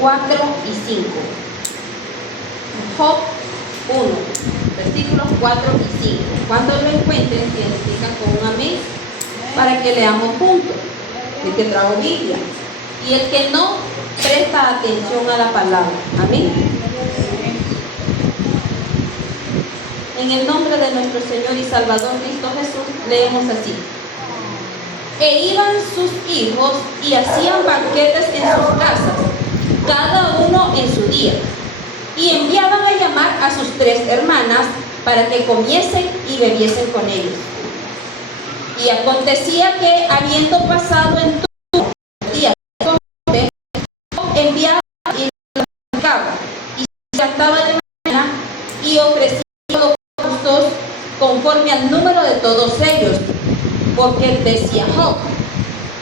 4 y 5. Job 1, versículos 4 y 5. Cuando lo encuentren, identifican con un amén para que leamos juntos. El que trajo Biblia y el que no, presta atención a la palabra. Amén. En el nombre de nuestro Señor y Salvador Cristo Jesús, leemos así. E iban sus hijos y hacían banquetes en sus casas, cada uno en su día, y enviaban a llamar a sus 3 hermanas para que comiesen y bebiesen con ellos. Y acontecía que, habiendo pasado en todo el día, enviaba y buscaba, y se gastaba de mañana y ofrecía holocaustos conforme al número de todos ellos, porque decía Job: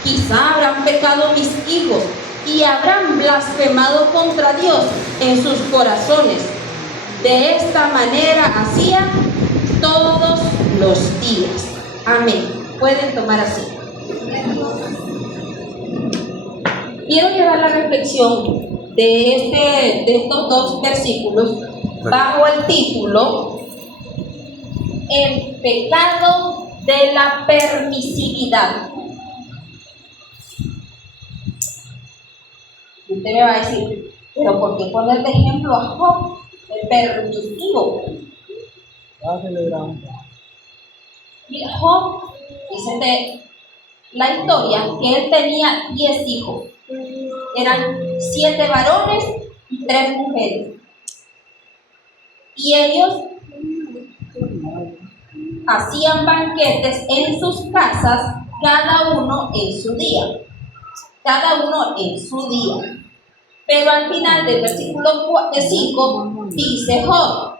quizá habrán pecado mis hijos y habrán blasfemado contra Dios en sus corazones. De esta manera hacía todos los días. Amén. Pueden tomar asiento. Quiero llevar la reflexión de estos 2 versículos bajo el título El pecado de la permisividad. Usted me va a decir, pero ¿por qué poner de ejemplo a Job, el permisivo? Mira, Job dice de la historia que él tenía 10 hijos. Eran 7 varones y 3 mujeres. Y ellos hacían banquetes en sus casas, cada uno en su día. Cada uno en su día. Pero al final del versículo 5 dice Job: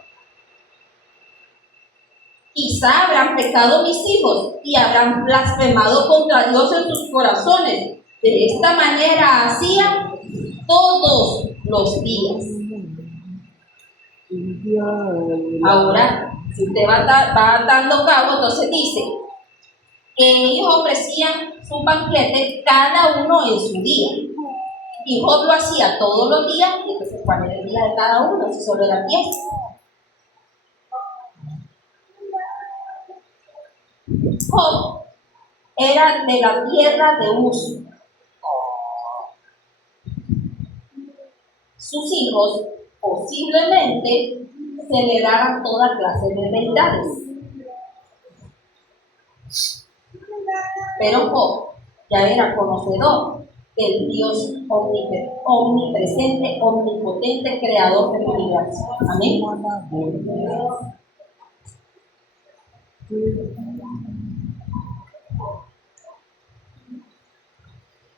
quizá habrán pecado mis hijos y habrán blasfemado contra Dios en sus corazones. De esta manera hacía todos los días. Ahora, si usted va dando cabo, entonces dice que ellos ofrecían su banquete cada uno en su día. Y Job lo hacía todos los días. Y entonces, ¿cuál era el día de cada uno? Si solo eran 10. Job era de la tierra de Uz. Sus hijos posiblemente celebraban toda clase de deidades. Pero Job ya era conocedor del Dios omnipresente, omnipotente, creador del universo. Amén.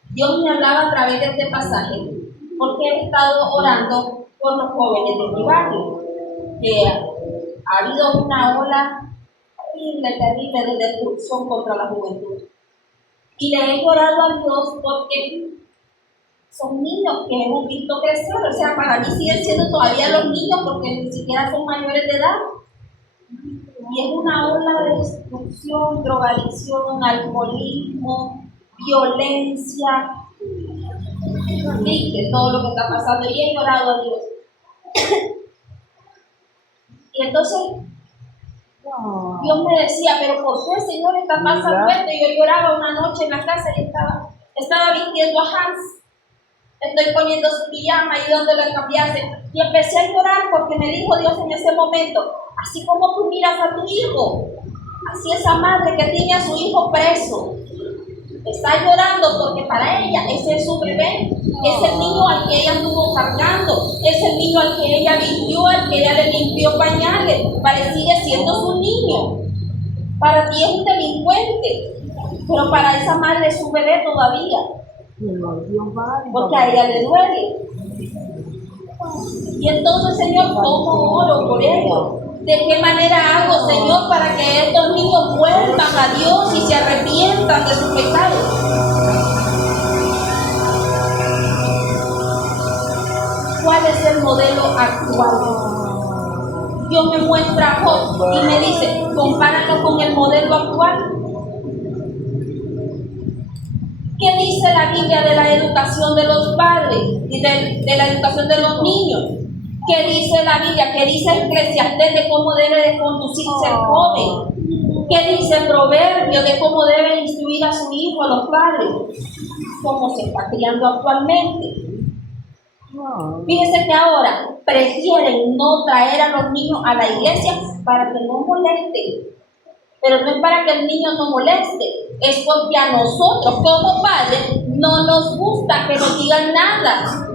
Dios me hablaba a través de este pasaje porque he estado orando por los jóvenes de mi barrio, que ha habido una ola terrible de destrucción contra la juventud. Y le he orado a Dios porque son niños que hemos visto crecer. O sea, para mí siguen siendo todavía los niños porque ni siquiera son mayores de edad. Y es una ola de destrucción, drogadicción, alcoholismo, violencia, triste todo lo que está pasando. Y he orado a Dios. Y entonces Dios me decía, pero ¿por qué, Señor, está pasando esto? Y yo lloraba una noche en la casa y estaba vistiendo a Hans. Estoy poniendo su pijama y dándole a cambiarse. Y empecé a llorar porque me dijo Dios en ese momento: así como tú miras a tu hijo, así esa madre que tiene a su hijo preso está llorando porque para ella ese es su bebé, es el niño al que ella estuvo cargando, es el niño al que ella vistió, al que ella le limpió pañales, sigue siendo su niño. Para ti es un delincuente, pero para esa madre es su bebé todavía, porque a ella le duele. Y entonces, Señor, ¿cómo oro por ellos? ¿De qué manera hago, Señor, para que estos niños vuelvan a Dios y se arrepientan de sus pecados? ¿Cuál es el modelo actual? Dios me muestra a Job y me dice, compáralo con el modelo actual. ¿Qué dice la Biblia de la educación de los padres y de la educación de los niños. ¿Qué dice la Biblia? ¿Qué dice Eclesiastés de cómo debe de conducirse el joven? ¿Qué dice Proverbio de cómo debe instruir a su hijo, a los padres? ¿Cómo se está criando actualmente? Fíjense que ahora prefieren no traer a los niños a la iglesia para que no molesten. Pero no es para que el niño no moleste, es porque a nosotros como padres no nos gusta que nos digan nada.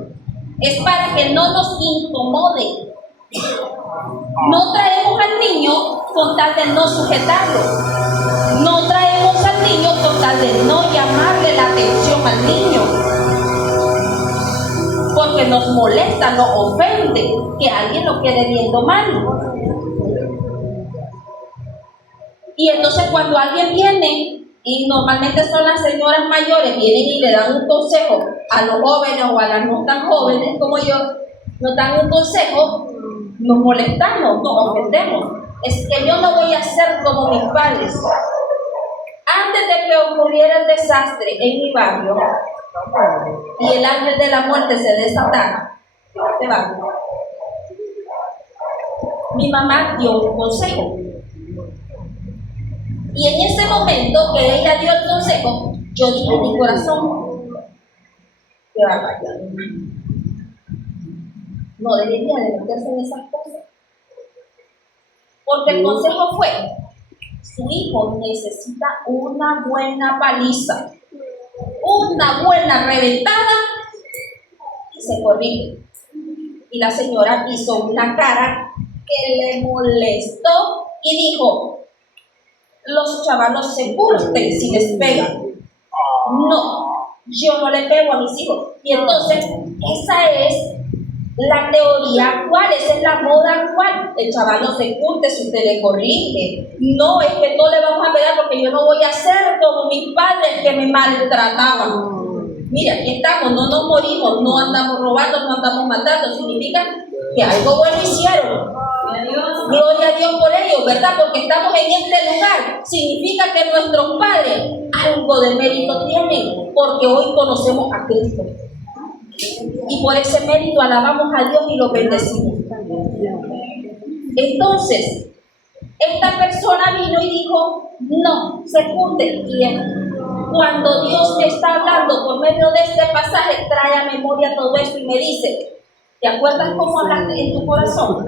Es para que no nos incomoden. No traemos al niño con tal de no sujetarlo. No traemos al niño con tal de no llamarle la atención al niño. Porque nos molesta, nos ofende que alguien lo quede viendo mal. Y entonces cuando alguien viene, y normalmente son las señoras mayores, vienen y le dan un consejo a los jóvenes o a las no tan jóvenes como yo, nos dan un consejo, nos molestamos, nos ofendemos. Es que yo no voy a ser como mis padres. Antes de que ocurriera el desastre en mi barrio y el ángel de la muerte se desatara, este barrio, mi mamá dio un consejo. Y en ese momento que ella dio el consejo, yo dije en mi corazón, qué barbaridad. No debería de meterse en esas cosas. Porque el consejo fue, su hijo necesita una buena paliza, una buena reventada y se corrige. Y la señora hizo una cara que le molestó y dijo, los chavalos se curten si les pegan. No, yo no le pego a mis hijos. Y entonces, esa es la teoría actual, esa es la moda actual. El chaval no se curte si usted le corrige. No, es que no le vamos a pegar porque yo no voy a ser como mis padres que me maltrataban. Mira, aquí estamos, no nos morimos, no andamos robando, no andamos matando. Significa que algo bueno hicieron. Gloria a Dios por ello, ¿verdad? Porque estamos en este lugar. Significa que nuestros padres algo de mérito tienen, porque hoy conocemos a Cristo. Y por ese mérito alabamos a Dios y lo bendecimos. Entonces, esta persona vino y dijo, no, se curte. Y cuando Dios me está hablando por medio de este pasaje, trae a memoria todo esto y me dice, ¿te acuerdas cómo hablaste en tu corazón?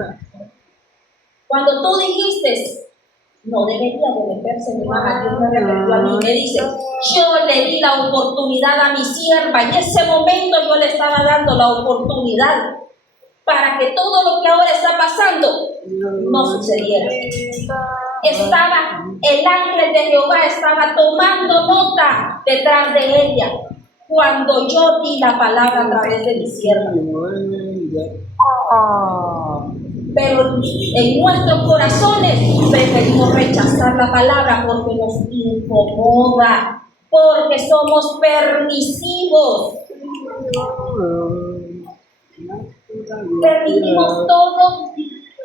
Cuando tú dijiste, no debería de meterse mi mamá, Dios me reprendió a mí, me dice, yo le di la oportunidad a mi sierva, en ese momento yo le estaba dando la oportunidad para que todo lo que ahora está pasando no sucediera. El ángel de Jehová estaba tomando nota detrás de ella cuando yo di la palabra a través de mi sierva. Pero en nuestros corazones preferimos rechazar la palabra porque nos incomoda, porque somos permisivos. Permitimos todo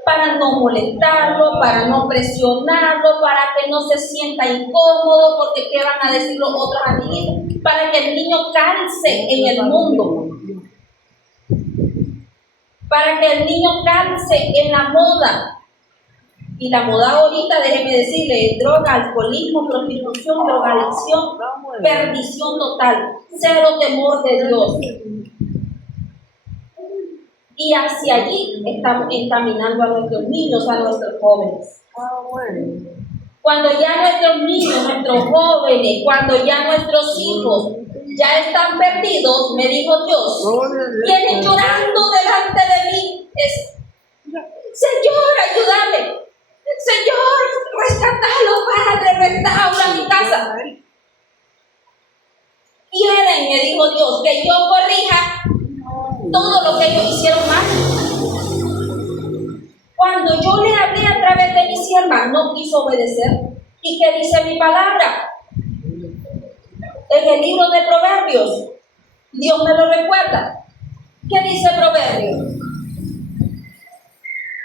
para no molestarlo, para no presionarlo, para que no se sienta incómodo, porque qué van a decir los otros amiguitos, para que el niño calce en el mundo. Para que el niño calce en la moda. Y la moda ahorita, déjeme decirle, droga, alcoholismo, prostitución, drogadicción, perdición total, cero temor de Dios. Y hacia allí estamos encaminando a nuestros niños, a nuestros jóvenes. Cuando ya nuestros niños, nuestros jóvenes, cuando ya nuestros hijos ya están perdidos, me dijo Dios, vienen llorando delante de mí. Señor, ayúdame. Señor, rescátalo, Padre, restaura mi casa. Quieren, me dijo Dios, que yo corrija todo lo que ellos hicieron mal. Cuando yo le hablé a través de mi sierva, no quiso obedecer. ¿Y qué dice mi palabra? En el libro de Proverbios, Dios me lo recuerda. ¿Qué dice Proverbios?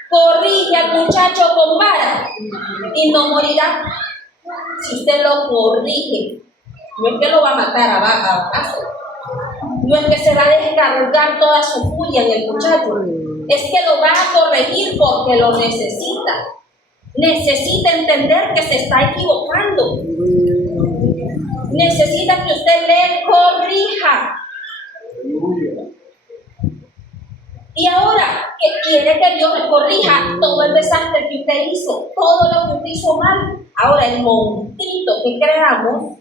Corrige al muchacho con vara y no morirá. Si usted lo corrige, no es que lo va a matar a balazo. No es que se va a descargar toda su furia en el muchacho, es que lo va a corregir porque lo necesita. Necesita entender que se está equivocando. Necesita que usted le corrija. Y ahora que quiere que Dios le corrija todo el desastre que usted hizo, todo lo que usted hizo mal, ahora el monstruito que creamos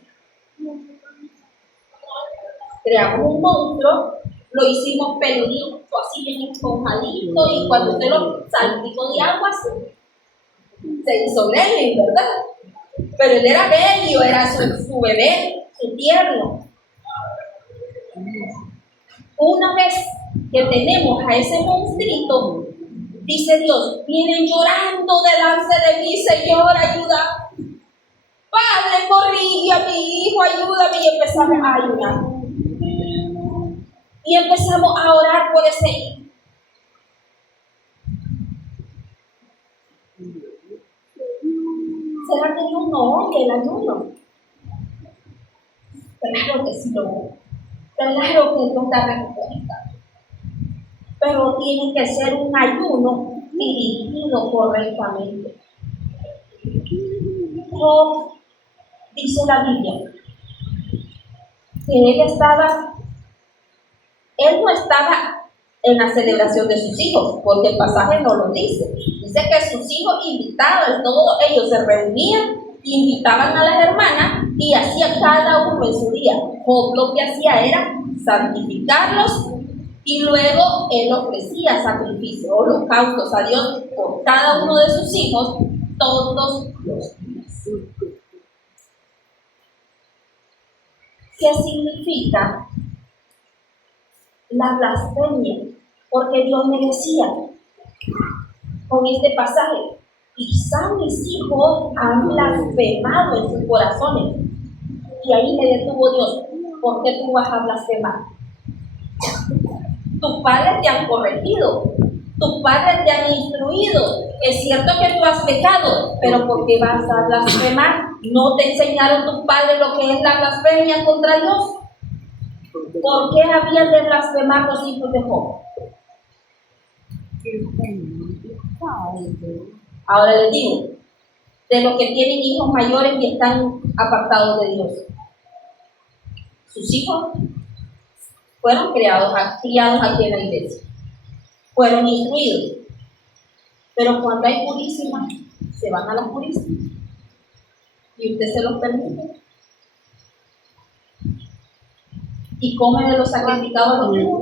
un monstruo, lo hicimos peludito, así bien esponjadito, y cuando usted lo salpicó de agua, se hizo gremlin, ¿verdad? Pero él era bello, era su bebé, su tierno. Una vez que tenemos a ese monstruito, dice Dios, vienen llorando delante de mí, Señor, ayuda. Padre, corrige a mi hijo, ayúdame. Y empezamos a ayudar. Y empezamos a orar por ese hijo. ¿Será que Dios no oye el ayuno? Claro que sí lo oye. Claro que Dios da respuesta. Pero tiene que ser un ayuno dirigido correctamente. Job, dice la Biblia, que él no estaba en la celebración de sus hijos, porque el pasaje no lo dice. Dice que sus hijos invitados, todos ellos se reunían, invitaban a las hermanas y hacía cada uno en su día. Job lo que hacía era santificarlos y luego él ofrecía sacrificios, holocaustos a Dios por cada uno de sus hijos todos los días. ¿Qué significa la blasfemia? Porque Dios me decía con este pasaje, quizá mis hijos han blasfemado en sus corazones. Y ahí me detuvo Dios. ¿Por qué tú vas a blasfemar? Tus padres te han corregido, tus padres te han instruido. Es cierto que tú has pecado, pero ¿por qué vas a blasfemar? ¿No te enseñaron tus padres lo que es la blasfemia contra Dios? ¿Por qué habían de blasfemar los hijos de Job? Ahora les digo, de los que tienen hijos mayores y están apartados de Dios, sus hijos fueron criados aquí en la iglesia, fueron instruidos, pero cuando hay purísimas, se van a las purísimas y usted se los permite y come de los sacrificados a los niños.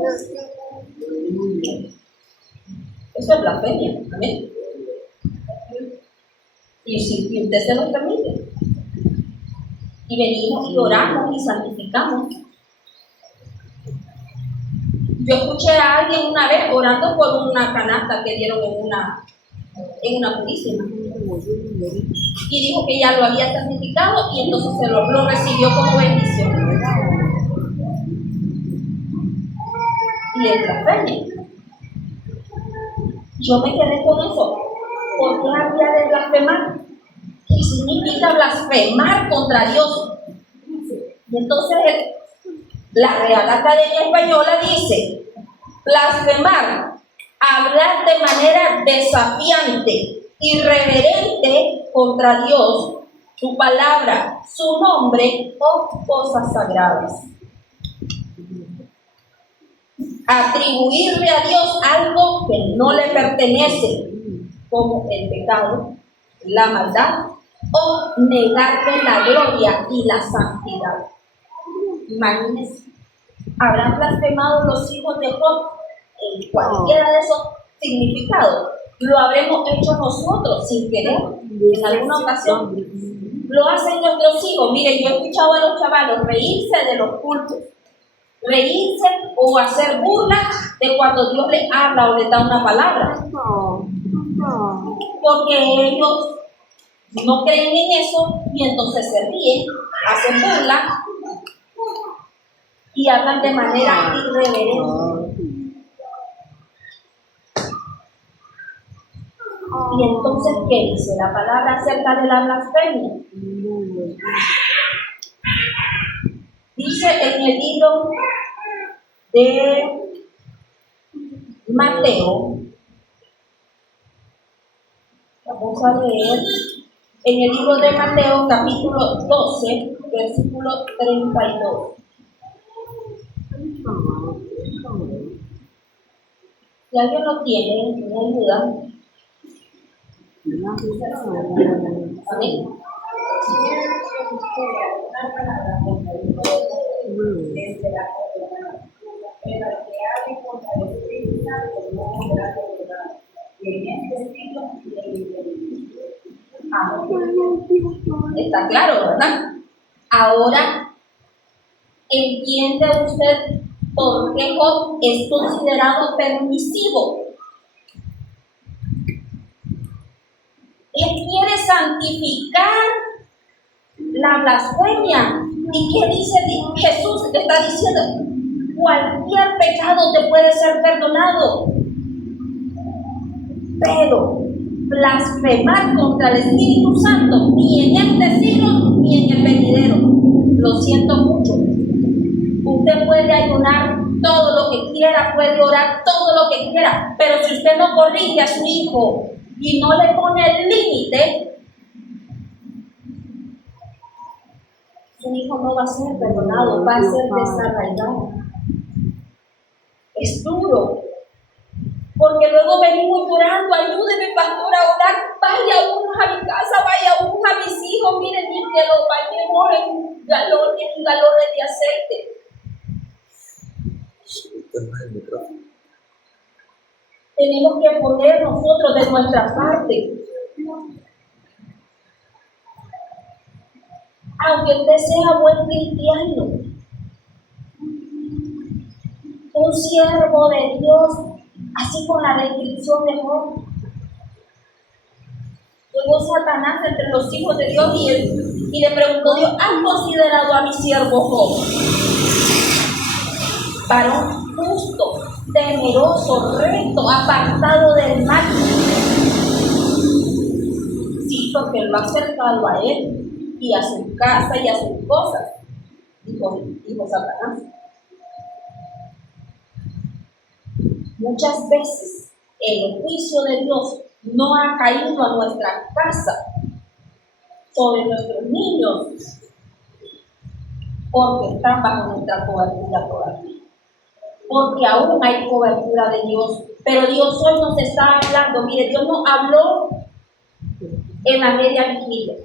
Eso es blasfemia, amén. Y si usted se los permite, y venimos y oramos y santificamos. Yo escuché a alguien una vez orando por una canasta que dieron en una purísima. Y dijo que ya lo había santificado y entonces se lo recibió como bendición. Y es blasfemia. Yo me quedé con eso. ¿Por qué había de blasfemar? ¿Qué significa blasfemar contra Dios? Y entonces la Real Academia Española dice: blasfemar, hablar de manera desafiante, irreverente contra Dios, su palabra, su nombre o cosas sagradas. Atribuirle a Dios algo que no le pertenece, como el pecado, la maldad, o negarle la gloria y la santidad. Imagínense, ¿habrán blasfemado los hijos de Job en cualquiera de esos significados? Lo habremos hecho nosotros sin querer, en alguna ocasión. Lo hacen nuestros hijos. Miren, yo he escuchado a los chavalos reírse de los cultos, reírse o hacer burla de cuando Dios les habla o les da una palabra. Porque ellos no creen en eso y entonces se ríen, hacen burla y hablan de manera irreverente. Y entonces, ¿qué dice la palabra acerca de la blasfemia? Dice en el libro de Mateo. Vamos a leer en el libro de Mateo, capítulo 12, versículo 32. Si alguien lo tiene, me ayuda. Amén. Está claro, ¿verdad? Ahora, ¿entiende usted por qué Job es considerado permisivo? Él quiere santificar la blasfemia. ¿Y qué dice Jesús? Está diciendo, cualquier pecado te puede ser perdonado, pero blasfemar contra el Espíritu Santo, ni en este siglo ni en el venidero. Lo siento mucho. Usted puede ayunar todo lo que quiera, puede orar todo lo que quiera, pero si usted no corrige a su hijo y no le pone el límite, su hijo no va a ser perdonado, va a ser desarraigado. Es duro, porque luego venimos llorando, ayúdeme pastor a orar, vaya unos a mi casa, vaya unos a mis hijos, miren que los bañemos en galones y galones de aceite. Tenemos que poner nosotros de nuestra parte. Aunque usted sea buen cristiano, un siervo de Dios, así con la descripción de Job. Llegó Satanás entre los hijos de Dios y le preguntó Dios, ¿has considerado a mi siervo Job? Varón justo, temeroso, recto, apartado del mal. Sí, porque él va acercado a él y a su casa y a sus cosas, dijo Satanás. Muchas veces el juicio de Dios no ha caído a nuestra casa, sobre nuestros niños, porque están bajo nuestra cobertura todavía. Porque aún hay cobertura de Dios. Pero Dios hoy nos está hablando. Mire, Dios nos habló en la media vigilia.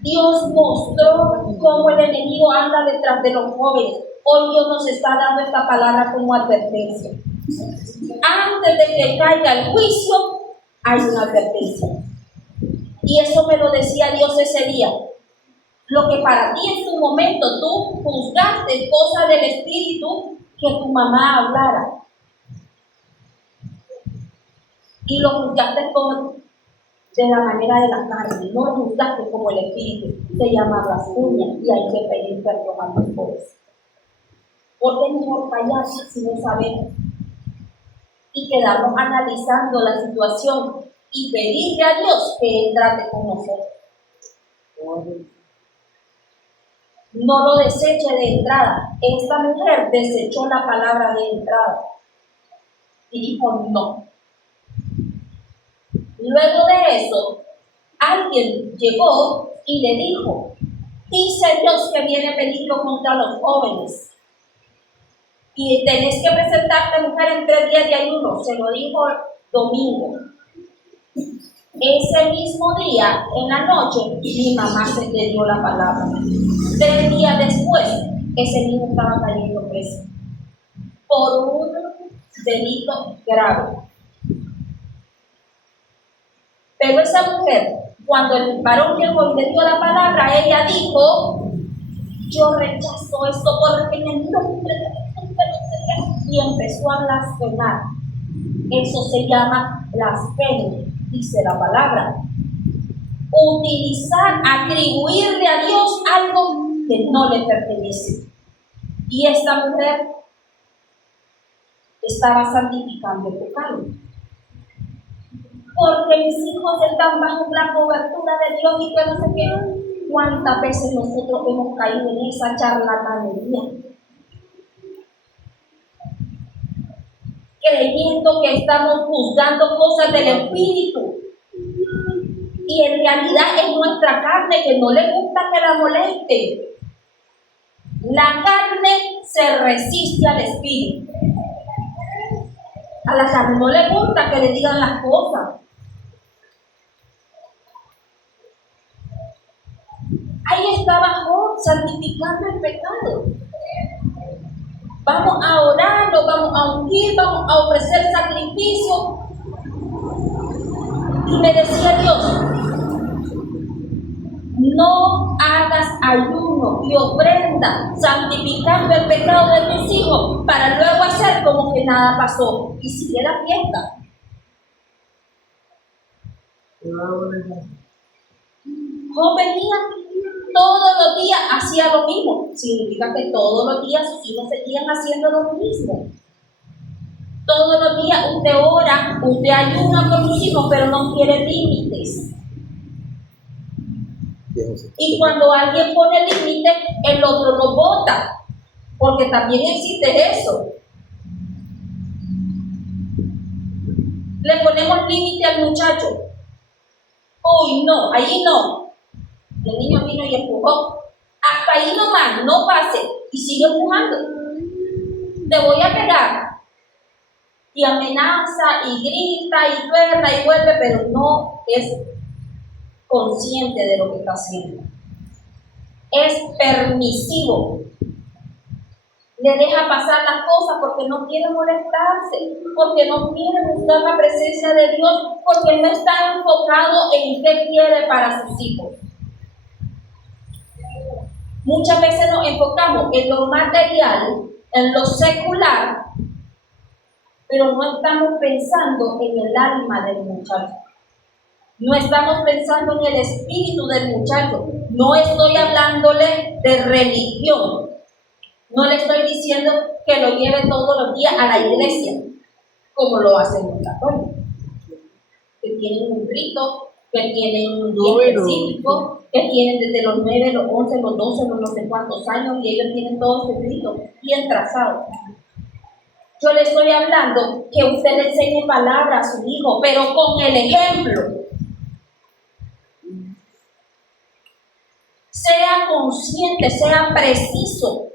Dios mostró cómo el enemigo anda detrás de los jóvenes. Hoy Dios nos está dando esta palabra como advertencia. Antes de que caiga el juicio, hay una advertencia. Y eso me lo decía Dios ese día. Lo que para ti en su momento tú juzgaste cosas del Espíritu, que tu mamá hablara. Y lo juzgaste como de la manera de la carne, no lo juzgaste como el Espíritu. Se llama blasfemia y hay que pedir perdón a los pobres. Porque es mejor callarse si no sabemos y quedarnos analizando la situación y pedirle a Dios que Él trate con nosotros. No lo deseche de entrada. Esta mujer desechó la palabra de entrada y dijo no. Luego de eso, alguien llegó y le dijo, dice Dios que viene peligro contra los jóvenes y tenés que presentarte, mujer, en 3 días de ayuno. Se lo dijo domingo. Ese mismo día, en la noche, mi mamá se le dio la palabra. 3 días después, ese niño estaba cayendo preso por un delito grave. Pero esa mujer, cuando el varón llegó y le dio la palabra, ella dijo, yo rechazo esto porque en el nombre de Jesús, y empezó a blasfemar. Eso se llama blasfemia, dice la palabra. Utilizar, atribuirle a Dios algo que no le pertenece. Y esta mujer estaba santificando el pecado. Porque mis hijos están bajo la cobertura de Dios y que no sé qué. ¿Cuántas veces nosotros hemos caído en esa charlatanería? creyendo que estamos juzgando cosas del Espíritu. Y en realidad es nuestra carne que no le gusta que la moleste. La carne se resiste al Espíritu. A la carne no le gusta que le digan las cosas. Ahí estaba Job santificando el pecado. Vamos a orar, nos vamos a ungir, vamos a ofrecer sacrificio. Y me decía Dios, no hagas ayuno y ofrenda santificando el pecado de tus hijos para luego hacer como que nada pasó y sigue la fiesta. Job venía todos los días, hacía lo mismo. Significa que todos los días sus hijos seguían haciendo lo mismo. Todos los días usted ora, usted ayuna con sus hijos, pero no quiere límites. Y cuando alguien pone límites, el otro lo bota, porque también existe eso. Le ponemos límite al muchacho. Uy, no, ahí no. Y el niño vino y empujó. Hasta ahí nomás, no pase. Y sigue empujando. Te voy a pegar. Y amenaza, y grita, y duerna, y vuelve, pero no es consciente de lo que está haciendo. Es permisivo. Le deja pasar las cosas porque no quiere molestarse, porque no quiere buscar la presencia de Dios, porque no está enfocado en qué quiere para sus hijos. Muchas veces nos enfocamos en lo material, en lo secular, pero no estamos pensando en el alma del muchacho. No estamos pensando en el espíritu del muchacho. No estoy hablándole de religión. No le estoy diciendo que lo lleve todos los días a la iglesia, como lo hacen los católicos, que tienen un rito, que tienen un día específico, que tienen desde los 9, los 11, los 12, los no sé cuántos años, y ellos tienen todo ese rito bien trazado. Yo le estoy hablando que usted le enseñe palabras a su hijo, pero con el ejemplo. Sea consciente, sea preciso.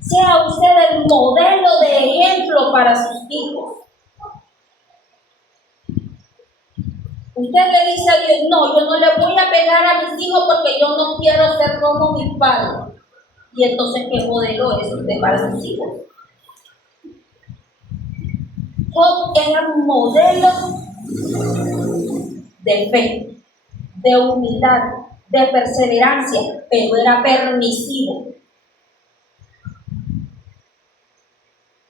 Sea usted el modelo de ejemplo para sus hijos. Usted le dice a Dios, no, yo no le voy a pegar a mis hijos porque yo no quiero ser como mis padres. Y entonces, ¿qué modelo es usted para sus hijos? Job era un modelo de fe, de humildad, de perseverancia, pero era permisivo.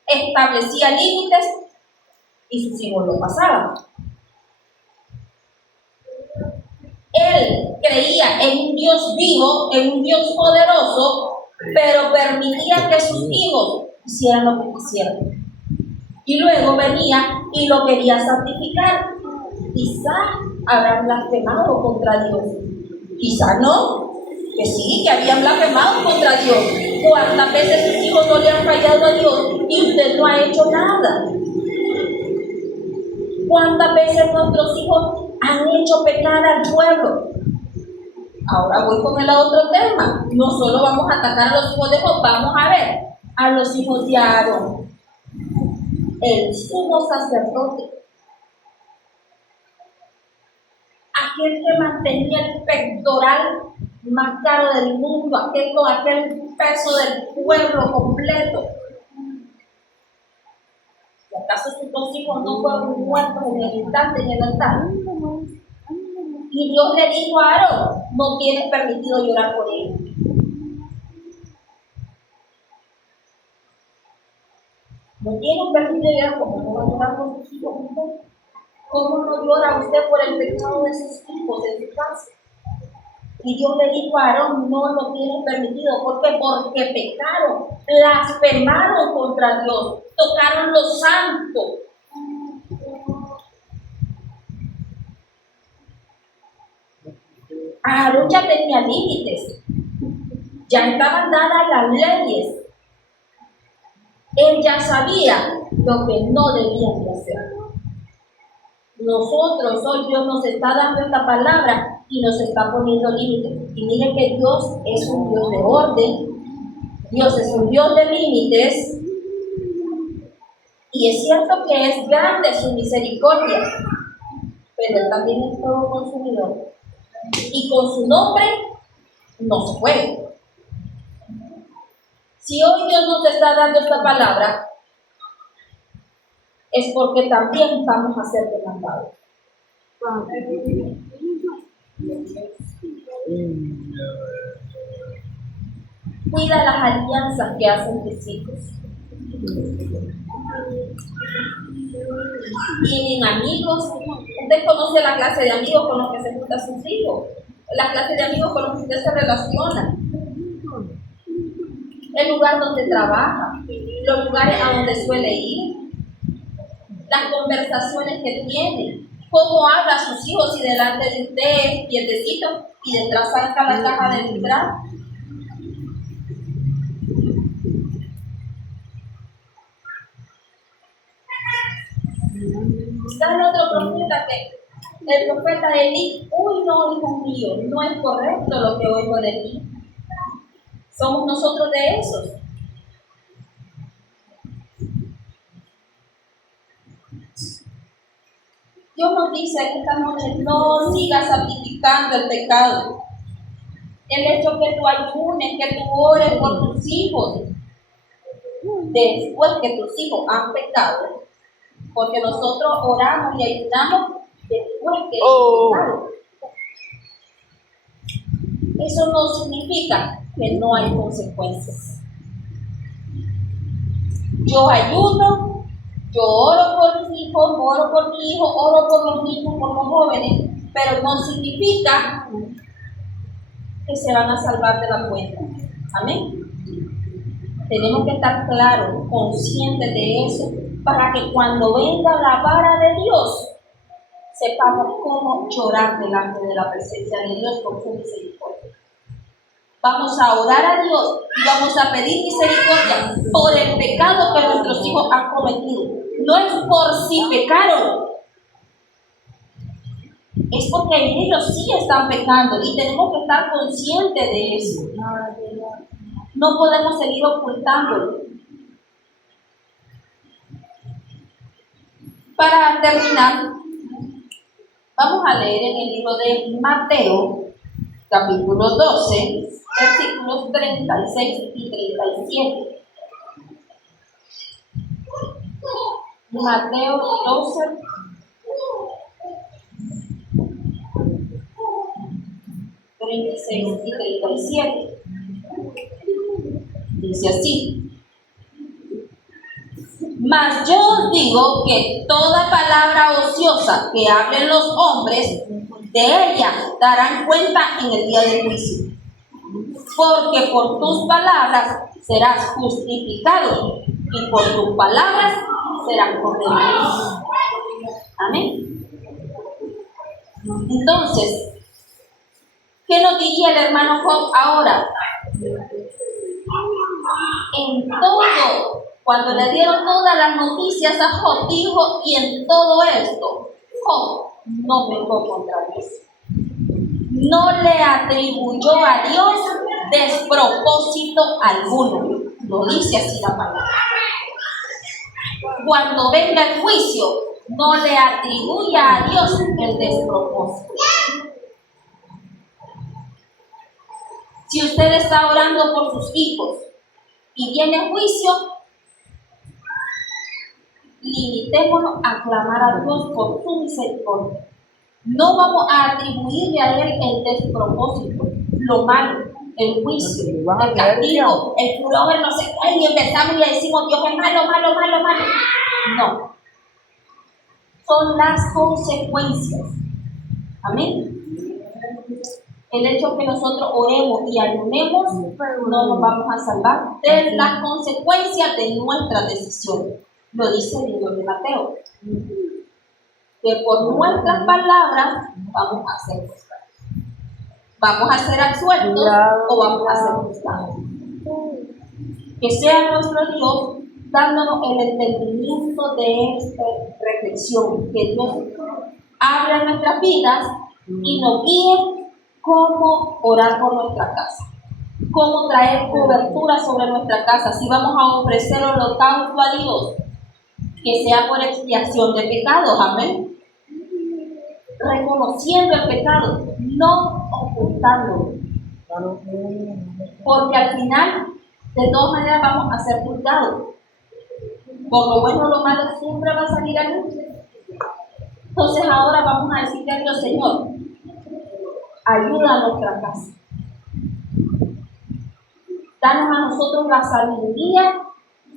Establecía límites y sus hijos lo pasaban. Él creía en un Dios vivo, en un Dios poderoso, pero permitía que sus hijos hicieran lo que quisieran. Y luego venía y lo quería santificar. Quizás habrán blasfemado contra Dios. Quizás no. Que sí, que habían blasfemado contra Dios. ¿Cuántas veces sus hijos no le han fallado a Dios y usted no ha hecho nada? ¿Cuántas veces nuestros hijos han hecho pecar al pueblo? Ahora voy con el otro tema. No solo vamos a atacar a los hijos de Job, vamos a ver a los hijos de Aarón, el sumo sacerdote, aquel que mantenía el pectoral más caro del mundo, aquel con aquel peso del pueblo completo. ¿Y acaso sus dos hijos no fueron muertos en el instante, en el altar? Y Dios le dijo a Aarón, no tienes permitido llorar por ellos. No tienes permitido llorar, ¿cómo no va a llorar por sus hijos? ¿Cómo no llora usted por el pecado de sus hijos en su casa? Y Dios le dijo a Aarón, no lo tienes permitido. ¿Por qué? Porque pecaron, blasfemaron contra Dios, tocaron lo santo. Aarón ya tenía límites, ya estaban dadas las leyes, Él ya sabía lo que no debían de hacer. Nosotros, hoy Dios nos está dando esta palabra y nos está poniendo límites. Y miren que Dios es un Dios de orden, Dios es un Dios de límites, y es cierto que es grande su misericordia, pero Él también es todo consumidor. Y con su nombre no se puede. Si hoy Dios nos está dando esta palabra, es porque también vamos a ser demandados. Cuida las alianzas que hacen tus hijos. Tienen amigos. Usted conoce la clase de amigos con los que se juntan sus hijos, la clase de amigos con los que usted se relaciona, el lugar donde trabaja, los lugares a donde suele ir, las conversaciones que tiene, cómo habla a sus hijos, si delante de usted es quietecito y detrás saca la caja del umbral. Está el otro profeta que el profeta Elí, uy no, hijo mío, no es correcto lo que oigo de ti. Somos nosotros de esos. Dios nos dice en esta noche, no sigas santificando el pecado. El hecho que tú ayunes, que tú ores por tus hijos, después que tus hijos han pecado, porque nosotros oramos y ayunamos después que ellos pecaron. Eso no significa que no hay consecuencias. Yo ayuno, yo oro por mis hijos, oro por mi hijo, oro por los niños, por los jóvenes, pero no significa que se van a salvar de la cuenta. Amén. Tenemos que estar claros, conscientes de eso, para que cuando venga la vara de Dios, sepamos cómo llorar delante de la presencia de Dios por su misericordia. Vamos a orar a Dios y vamos a pedir misericordia por el pecado que nuestros hijos han cometido. No es por si pecaron, es porque ellos sí están pecando y tenemos que estar conscientes de eso. No podemos seguir ocultándolo. Para terminar, vamos a leer en el libro de Mateo, capítulo 12, versículos 36 y 37. Mateo 12, 36 y 37. Dice así: mas yo os digo que toda palabra ociosa que hablen los hombres, de ella darán cuenta en el día del juicio. Porque por tus palabras serás justificado y por tus palabras serás condenado. Amén. Entonces, ¿qué nos diría el hermano Job ahora? En todo, cuando le dieron todas las noticias a Job, dijo, y en todo esto, Job no pecó contra Dios. No le atribuyó a Dios despropósito alguno. Lo dice así la palabra. Cuando venga el juicio, no le atribuya a Dios el despropósito. Si usted está orando por sus hijos y viene juicio, limitémonos a clamar a Dios por su misericordia. No vamos a atribuirle a Él el despropósito, lo malo, el juicio, el castigo, el furor, no sé qué, y empezamos y le decimos, Dios es malo, malo, malo, malo. No. Son las consecuencias. Amén. El hecho que nosotros oremos y ayunemos no nos vamos a salvar de las consecuencias de nuestras decisiones. Lo dice el libro de Mateo. Que por nuestras palabras vamos a ser juzgados. Vamos a ser absueltos o vamos a ser juzgados. Que sea nuestro Dios dándonos el entendimiento de esta reflexión, que Dios abra nuestras vidas y nos guíe cómo orar por nuestra casa, cómo traer cobertura sobre nuestra casa, si vamos a ofrecer holocausto a Dios, que sea por expiación de pecados, amén, reconociendo el pecado, no ocultándolo, porque al final, de todas maneras, vamos a ser juzgados. Por lo bueno o lo malo siempre va a salir a luz. Entonces ahora vamos a decirle a Dios, Señor, ayuda a nuestra casa. Danos a nosotros la sabiduría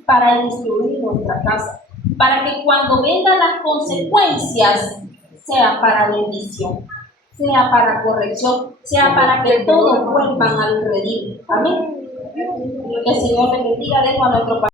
para instruir nuestra casa, para que cuando vengan las consecuencias sea para bendición, sea para corrección, sea para que todos vuelvan al redil. Amén. Que el Señor le bendiga, dejo a nuestro Padre.